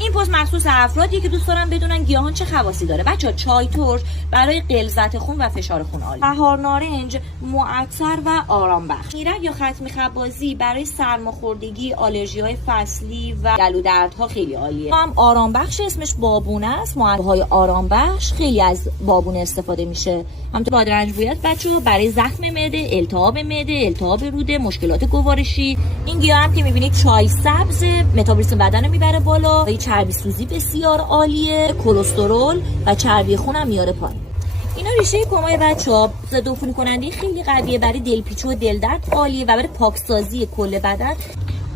این پست مخصوص افرادیه که دوست دارن بدونن گیاهان چه خواصی داره. بچه‌ها چای ترش برای غلظت خون و فشار خون عالی. بهار نارنج معطر و آرام بخش. میرگ یا ختمی خبازی برای سرماخوردگی، آلرژی‌های فصلی و گلو دردها خیلی عالیه. هم آرام بخش، اسمش بابونه است. معطرهای آرام بخش خیلی از بابونه استفاده میشه. همونطور بادرنج بویت بچه‌ها برای زخم معده، التهاب معده، التهاب روده، مشکلات گوارشی. این گیاه هم که می‌بینید چای سبز، متابولیسم بدن رو میبره بالا. چربی سوزی بسیار عالیه، کلسترول و چربی خون هم میاره پایین. اینا ریشه کمای بچه‌ها ضد عفونی کننده خیلی قویه، برای دلپیچی و دلدرد عالیه و برای پاکسازی کل بدن.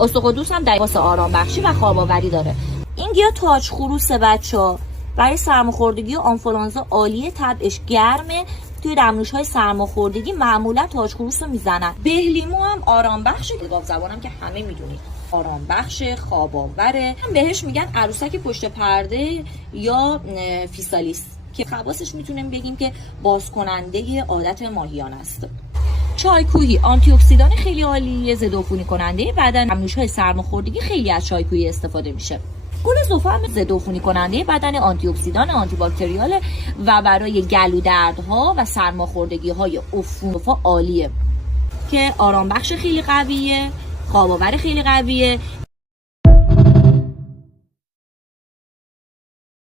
استخوان هم واسه آرام بخشی و خواب آوری داره. این گیاه تاج خروس بچه‌ها برای سرماخوردگی و آنفولانزا عالیه، طبعش گرمه. توی دمنوش‌های سرماخوردگی معمولا تاج خروس رو میزنن. بهلیمو هم آرام بخشه، گاو زبانم که همه میدونید آرام بخش، خواب آوره. هم بهش میگن عروسک پشت پرده یا فیسالیس که خواصش میتونیم بگیم که باز کننده عادت ماهیان است. چای کوهی آنتی اکسیدان خیلی عالیه، ضد عفونی کننده بدن. دمنوش‌های سرماخوردگی خیلی از چای کوهی استفاده میشه. گل زوفا هم ضد عفونی کننده بدن، آنتی اکسیدان، آنتی باکتریال و برای گلو دردها و سرماخوردگی‌های عفونی عالیه که آرام بخش خیلی قویه، خواب آور خیلی قویه.